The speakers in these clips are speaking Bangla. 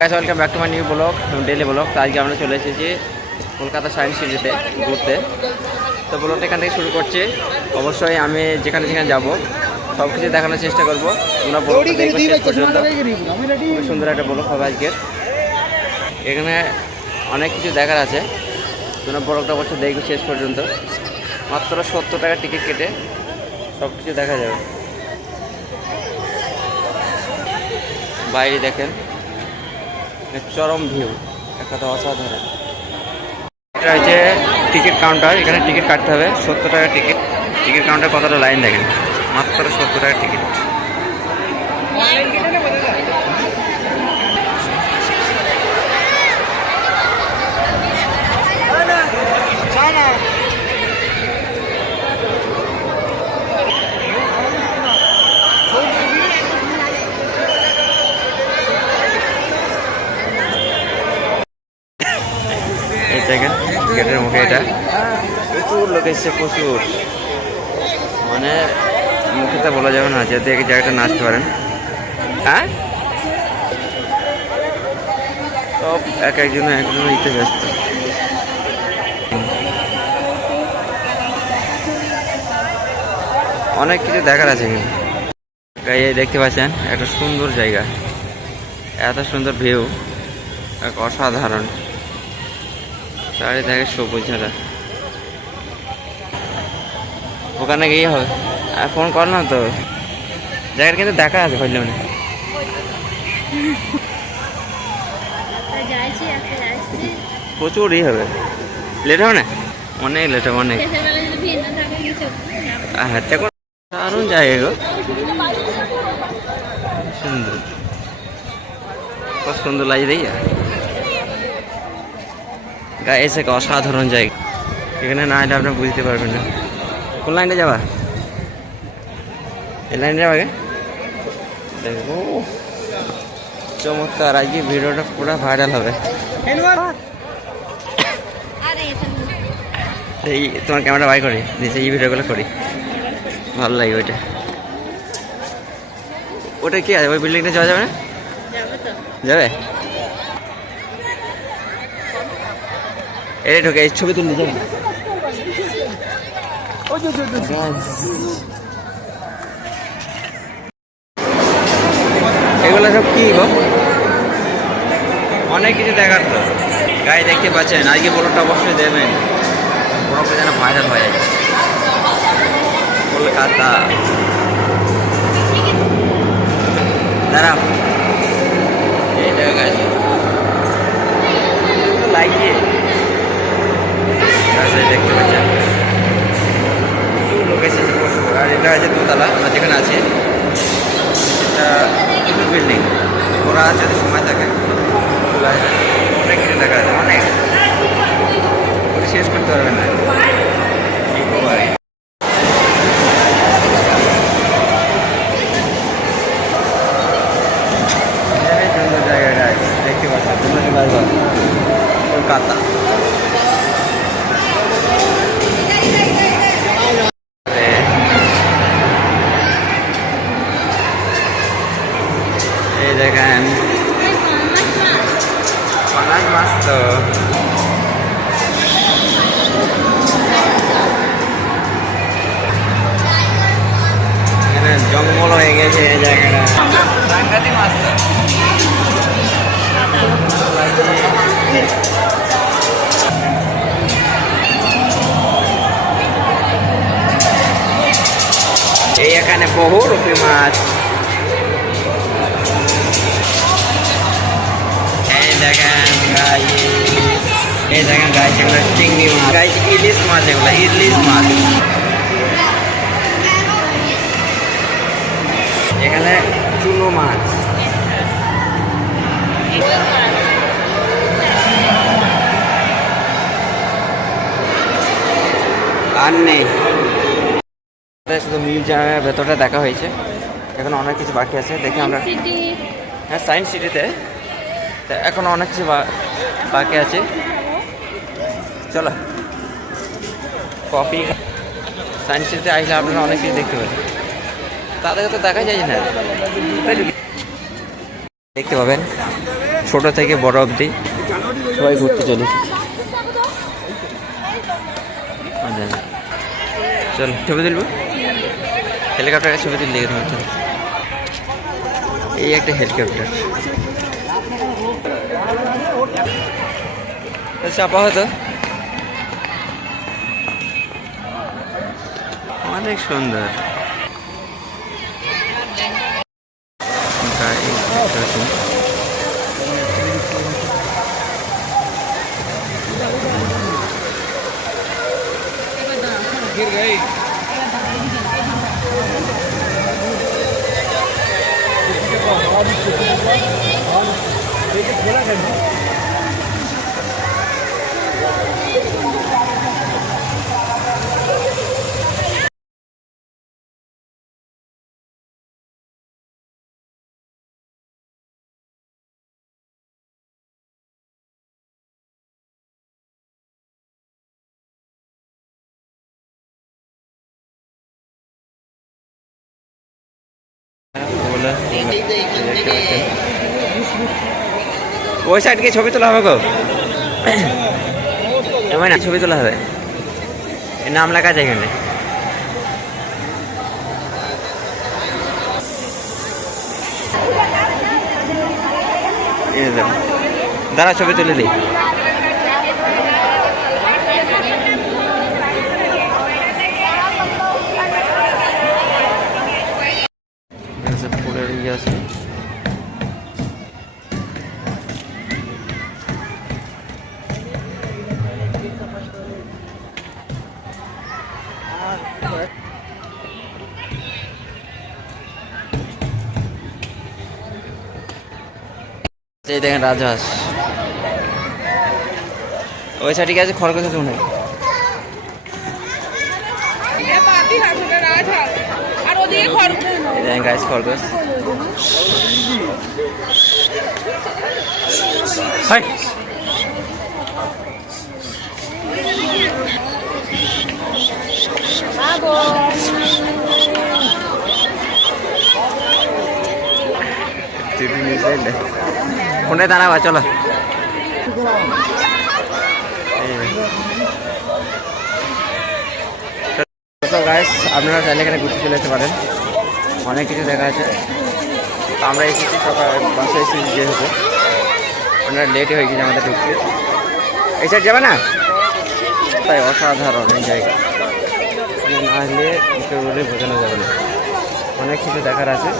Guys welcome back to my new blog daily blog. তো আজকে আমরা চলে এসেছি কলকাতা সায়েন্স সিটিতে ঘুরতে। তো ব্লগটা এখান থেকে শুরু করছি। অবশ্যই আমি যেখানে যেখানে যাবো সব কিছু দেখানোর চেষ্টা করবো। তোমরা ব্লগটা দেখবে শেষ পর্যন্ত। খুব সুন্দর একটা ব্লগ হবে আজকের। এখানে অনেক কিছু দেখার আছে, তোমরা ব্লগটা অবশ্যই দেখবে শেষ পর্যন্ত। মাত্র 70 টাকা টিকিট কেটে সব কিছু দেখা যাবে। বাইরে দেখেন চরম ভিউ, এক কথা অসাধারণ। এটা হচ্ছে টিকিট কাউন্টার, এখানে টিকিট কাটতে হবে 70 টাকা টিকিট। টিকিট কাউন্টার কতটা লাইন দেখেন, মাত্র 70 টাকা টিকিট। দেখেন গেটের মুখে এটা প্রচুর লোক এসছে, প্রচুর, মানে মুখে তো বলা যাবে না, যাতে এক জায়গাটা নাচতে পারেন। হ্যাঁ, সব এক একজন দিতে ব্যস্ত। অনেক কিছু দেখার আছে কিন্তু। এই দেখতে পাচ্ছেন একটা সুন্দর জায়গা, এত সুন্দর ভিউ, এক অসাধারণ। চারিদিকে সবুজ ঝাড়া, ওখানে গিয়ে হবে। আর ফোন করলাম তো, জায়গাটা কিন্তু দেখা আছে বুঝলাম না। প্রচুর ই হবে, লেট হবে না, অনেক লেট হবে, অনেক। দারুণ জায়গা গো, সুন্দর, কত সুন্দর লাগে দেখি। গাইস এক অসাধারণ জায়গা, এখানে না এলে আপনি বুঝতে পারবেন না। কোন লাইনটা যাবা? এই লাইনে যাবা আগে। দেখো চমৎকার, আজকে ভিডিওটা পুরো ভাইরাল হবে। এই তোমার ক্যামেরা বাই করি দিয়েছে, এই ভিডিওগুলো করি, ভালো লাগে। ওটা কি আছে, ওই বিল্ডিংটা যাওয়া যাবে না? যাবে, এই ঢোকে, এই ছবি তুলতে যাবে। এগুলো সব কি গো, অনেক কিছু দেখার তো। গায়ে দেখতে পাচ্ছেন, আজকে ব্লগটা অবশ্যই দেবেন, ব্লগটা যেন ভাইরাল হয়ে যায়। কলকাতা দাঁড়াও, এই জায়গা আছে লাগিয়ে দেখতে পাচ্ছেন প্রচুর লোক এসেছে। আর এটা আছে দোতলা, আমরা যেখানে আছি এটা প্রচুর বিল্ডিং। ওরা যদি সময় থাকে অনেক কিছু দেখা আছে, অনেক, ওটা শেষ করতে পারবেন না। সুন্দর জায়গা দেখতে পাচ্ছেন, কলকাতা। এই দেখেন অনেক মাছ, তো এখানে জঙ্গল হয়ে গেছে এই জায়গাটা, সাংঘাতিক মাছ। এই এখানে বহু রকমের মাছ, এই দেখেন গাইস, এই দেখেন গাইস, এগুলো চিংড়ি মাছ, গাইস ইলিশ মাছ, এগুলো ইলিশ মাছ। এখানে চুনো মাছ, আর নেই। শুধু মিউজিয়ামের ভেতরটা দেখা হয়েছে, এখন অনেক কিছু বাকি আছে, দেখে আমরা। হ্যাঁ, সায়েন্স সিটিতে এখন অনেক কিছু বাকি আছে। চলো কফি, সায়েন্স সিটিতে আসলে আপনারা অনেক কিছু দেখতে পাবেন, তাদেরকে তো দেখা যায় না। দেখতে পাবেন ছোট থেকে বড় অবধি সবাই ঘুরতে চলে এসেছে। চল ছবি তুলবো, হেলিকপ্টারের ছবি তুললে গেছে। চল, এই একটা হেলিকপ্টার চাপা হতো, অনেক সুন্দর। गिर गई। ওই সাইড গিয়ে ছবি তোলা হবে গো, এমন না ছবি তোলা হবে, এর নাম লেখা আছে এখানে। দাঁড়া ছবি তুলে দিই। ফুলের ইয়ে আছে, এই দেখেন রাজহাঁস। ওই সাইডে গেছে খরগোশ আছে মনে হয়। দেখেন গাইস খরগোশ। হাই কোনটায় দাঁড়াবা চলো। গাইস আপনারা চাইলে এখানে ঘুরতে চলে যেতে পারেন, অনেক কিছু দেখা আছে। আমরা এসেছি সকাল বাসে এসেছি, যেহেতু আপনারা লেটে হয়ে গেছে আমাদের ঢুকতে। এই সাইড যাবে না, তাই অসাধারণ এই জায়গা, না হলে কেউ বলে বোঝানো যাবে না, অনেক কিছু দেখার আছে।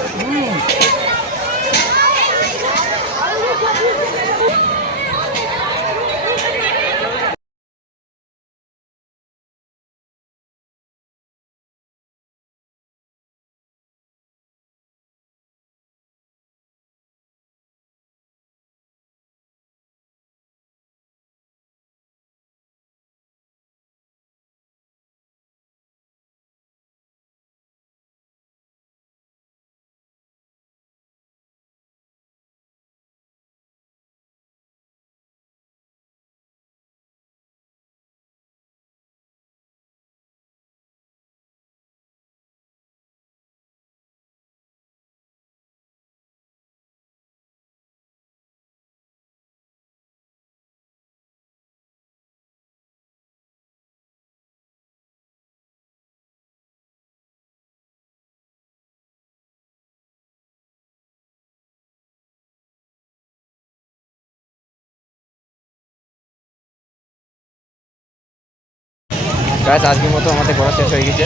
গাছ আজকের মতো আমাদের ঘোরা শেষ হয়ে গেছে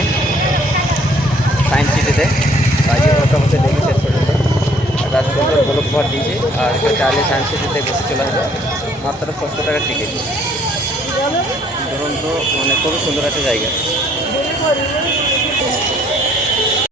সায়েন্স সিটিতে। আজকের মতো আমাদের দেখে শেষ পর্যন্ত গাছ সুন্দর গোলক ঘর দিয়েছে। আর কেউ চাইলে সায়েন্স সিটিতে বসে চলে আসবে, মাত্র 700 টাকার টিকিট। দুরন্ত মানে খুবই সুন্দর একটা জায়গা।